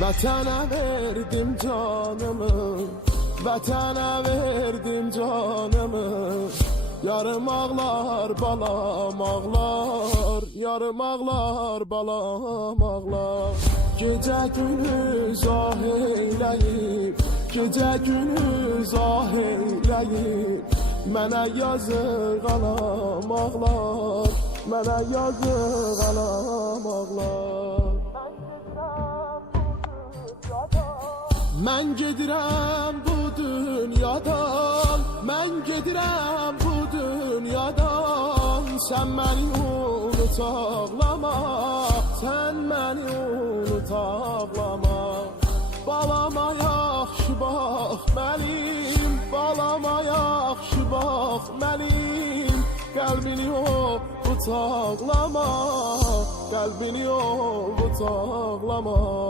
Vətənə verdim canımı, vətənə verdim canımı. Yarım ağlar balam ağlar, yarım ağlar balam ağlar. Gecə gündüz ah eyləyib, gecə gündüz ah eyləyib. Mənə yazıq anam ağlar, mənə yazıq anam ağlar. Mən gedirəm bu dünyadan, mən gedirəm bu dünyadan. Sən məni unut ağlama, sən məni unut ağlama. Balama yaxşı bax mənim, balama yaxşı bax mənim. Qəlbini ovut ağlama, qəlbini ovut ağlama.